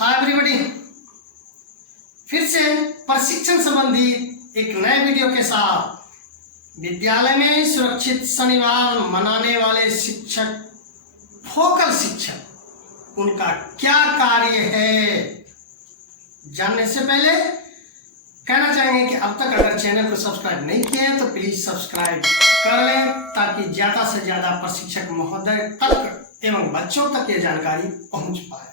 Hi everybody, फिर से प्रशिक्षण संबंधी एक नए वीडियो के साथ विद्यालय में सुरक्षित शनिवार मनाने वाले शिक्षक, फोकल शिक्षक, उनका क्या कार्य है, जानने से पहले कहना चाहेंगे कि अब तक अगर चैनल को सब्सक्राइब नहीं किए हैं तो प्लीज सब्सक्राइब कर लें ताकि ज़्यादा से ज़्यादा प्रशिक्षक महोदय तक एवं बच्चों तक ये जानकारी पहुंच पाए।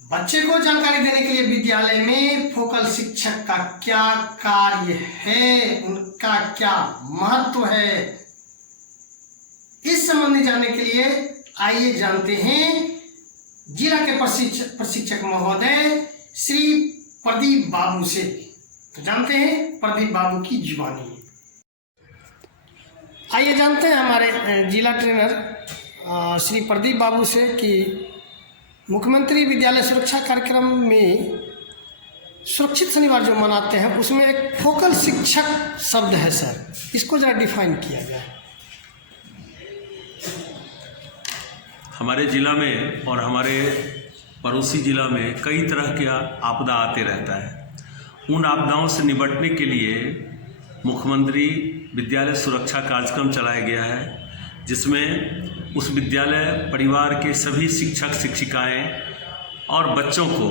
बच्चे को जानकारी देने के लिए विद्यालय में फोकल शिक्षक का क्या कार्य है, उनका क्या महत्व है, इस संबंधी जानने के लिए आइए जानते हैं जिला के प्रशिक्षक महोदय श्री प्रदीप बाबू से। तो जानते हैं प्रदीप बाबू की जुबानी। आइए जानते हैं हमारे जिला ट्रेनर श्री प्रदीप बाबू से कि मुख्यमंत्री विद्यालय सुरक्षा कार्यक्रम में सुरक्षित शनिवार जो मनाते हैं उसमें एक फोकल शिक्षक शब्द है सर, इसको जरा डिफाइन किया जाए। हमारे ज़िला में और हमारे पड़ोसी ज़िला में कई तरह के आपदा आते रहता है। उन आपदाओं से निपटने के लिए मुख्यमंत्री विद्यालय सुरक्षा कार्यक्रम चलाया गया है, जिसमें उस विद्यालय परिवार के सभी शिक्षक शिक्षिकाएं और बच्चों को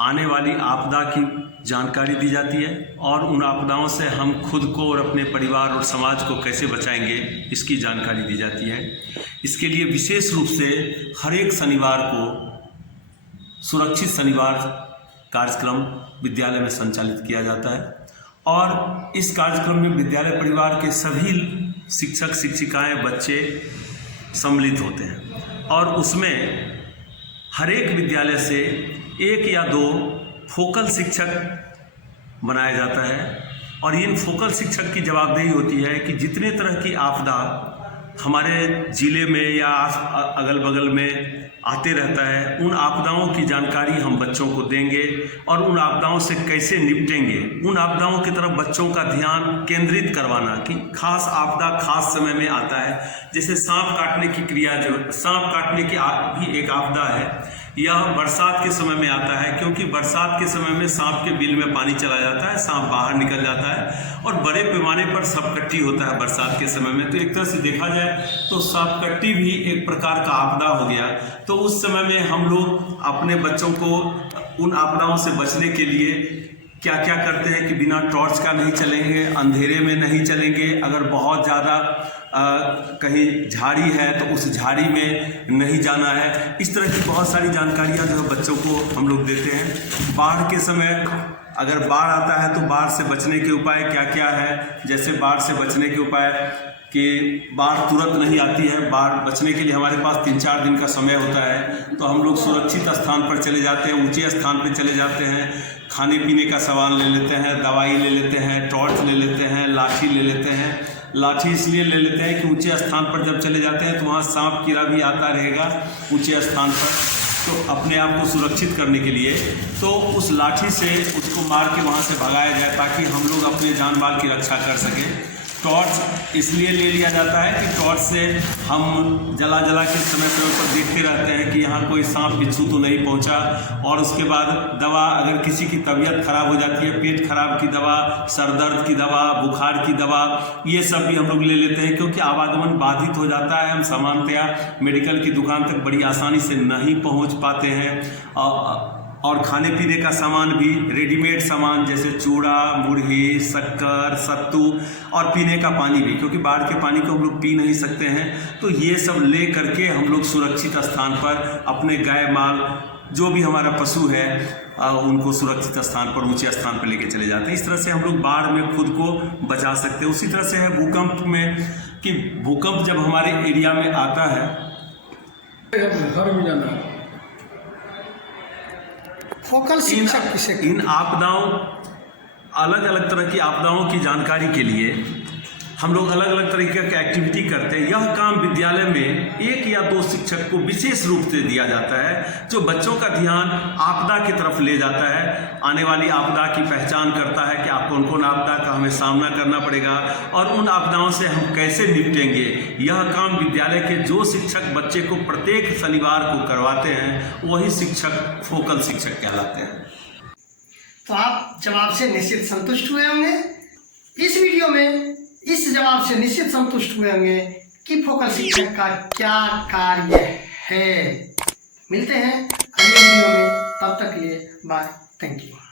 आने वाली आपदा की जानकारी दी जाती है और उन आपदाओं से हम खुद को और अपने परिवार और समाज को कैसे बचाएंगे इसकी जानकारी दी जाती है। इसके लिए विशेष रूप से हर एक शनिवार को सुरक्षित शनिवार कार्यक्रम विद्यालय में संचालित किया जाता है और इस कार्यक्रम में विद्यालय परिवार के सभी शिक्षक शिक्षिकाएं बच्चे सम्मिलित होते हैं और उसमें हर एक विद्यालय से एक या दो फोकल शिक्षक बनाया जाता है और इन फोकल शिक्षक की जवाबदेही होती है कि जितने तरह की आपदा हमारे ज़िले में या अगल बगल में आते रहता है, उन आपदाओं की जानकारी हम बच्चों को देंगे और उन आपदाओं से कैसे निपटेंगे, उन आपदाओं की तरफ बच्चों का ध्यान केंद्रित करवाना कि खास आपदा खास समय में आता है। जैसे सांप काटने की क्रिया, जो सांप काटने की भी एक आपदा है, यह बरसात के समय में आता है क्योंकि बरसात के समय में सांप के बिल में पानी चला जाता है, सांप बाहर निकल जाता है और बड़े पैमाने पर सांपकट्टी होता है बरसात के समय में। तो एक तरह से देखा जाए तो सांपकट्टी भी एक प्रकार का आपदा हो गया। तो उस समय में हम लोग अपने बच्चों को उन आपदाओं से बचने के लिए क्या क्या करते हैं कि बिना टॉर्च का नहीं चलेंगे, अंधेरे में नहीं चलेंगे, अगर बहुत ज़्यादा कहीं झाड़ी है तो उस झाड़ी में नहीं जाना है। इस तरह की बहुत सारी जानकारियाँ जो है बच्चों को हम लोग देते हैं। बाढ़ के समय अगर बाढ़ आता है तो बाढ़ से बचने के उपाय क्या क्या है, जैसे बाढ़ से बचने के उपाय कि बाढ़ तुरंत नहीं आती है, बाढ़ बचने के लिए हमारे पास 3-4 दिन का समय होता है, तो हम लोग सुरक्षित स्थान पर चले जाते हैं, ऊंचे स्थान पर चले जाते हैं, खाने पीने का सामान ले लेते हैं, दवाई ले लेते हैं, टॉर्च ले लेते हैं, लाठी ले लेते हैं। लाठी इसलिए ले लेते हैं कि ऊंचे स्थान पर जब चले जाते हैं तो वहाँ सांप कीड़ा भी आता रहेगा ऊंचे स्थान पर, तो अपने आप को सुरक्षित करने के लिए तो उस लाठी से उसको मार के वहाँ से भगाया जाए ताकि हम लोग अपने जान माल की रक्षा कर सकें। टॉर्च इसलिए ले लिया जाता है कि टॉर्च से हम जला के समय पर देखते रहते हैं कि यहाँ कोई सांप बिच्छू तो नहीं पहुँचा। और उसके बाद दवा, अगर किसी की तबीयत खराब हो जाती है, पेट खराब की दवा, सर दर्द की दवा, बुखार की दवा, ये सब भी हम लोग ले लेते हैं क्योंकि आवागमन बाधित हो जाता है। हम सामान्यतया मेडिकल की दुकान तक बड़ी आसानी से नहीं पहुँच पाते हैं। और खाने पीने का सामान भी, रेडीमेड सामान जैसे चूड़ा, मुरही, शक्कर, सत्तू और पीने का पानी भी, क्योंकि बाढ़ के पानी को हम लोग पी नहीं सकते हैं, तो ये सब ले करके हम लोग सुरक्षित स्थान पर अपने गाय माल जो भी हमारा पशु है उनको सुरक्षित स्थान पर, ऊंचे स्थान पर लेके चले जाते हैं। इस तरह से हम लोग बाढ़ में खुद को बचा सकते हैं। उसी तरह से है भूकंप में कि भूकंप जब हमारे एरिया में आता है, घर में जाना है फोकल शिक्षक इन आपदाओं, अलग अलग तरह की आपदाओं की जानकारी के लिए हम लोग अलग अलग तरीके की एक्टिविटी करते हैं। यह काम विद्यालय में 1 या 2 शिक्षक को विशेष रूप से दिया जाता है, जो बच्चों का ध्यान आपदा की तरफ ले जाता है, आने वाली आपदा की पहचान करता है कि आप कौन कौन आपदा का हमें सामना करना पड़ेगा और उन आपदाओं से हम कैसे निपटेंगे। यह काम विद्यालय के जो शिक्षक बच्चे को प्रत्येक शनिवार को करवाते हैं वही शिक्षक फोकल शिक्षक कहलाते हैं। तो आप जवाब से निश्चित संतुष्ट हुए होंगे। इस वीडियो में इस जवाब से निश्चित संतुष्ट हुए होंगे कि फोकल शिक्षक का क्या कार्य है। मिलते हैं अगले वीडियो में, तब तक के लिए बाय, थैंक यू।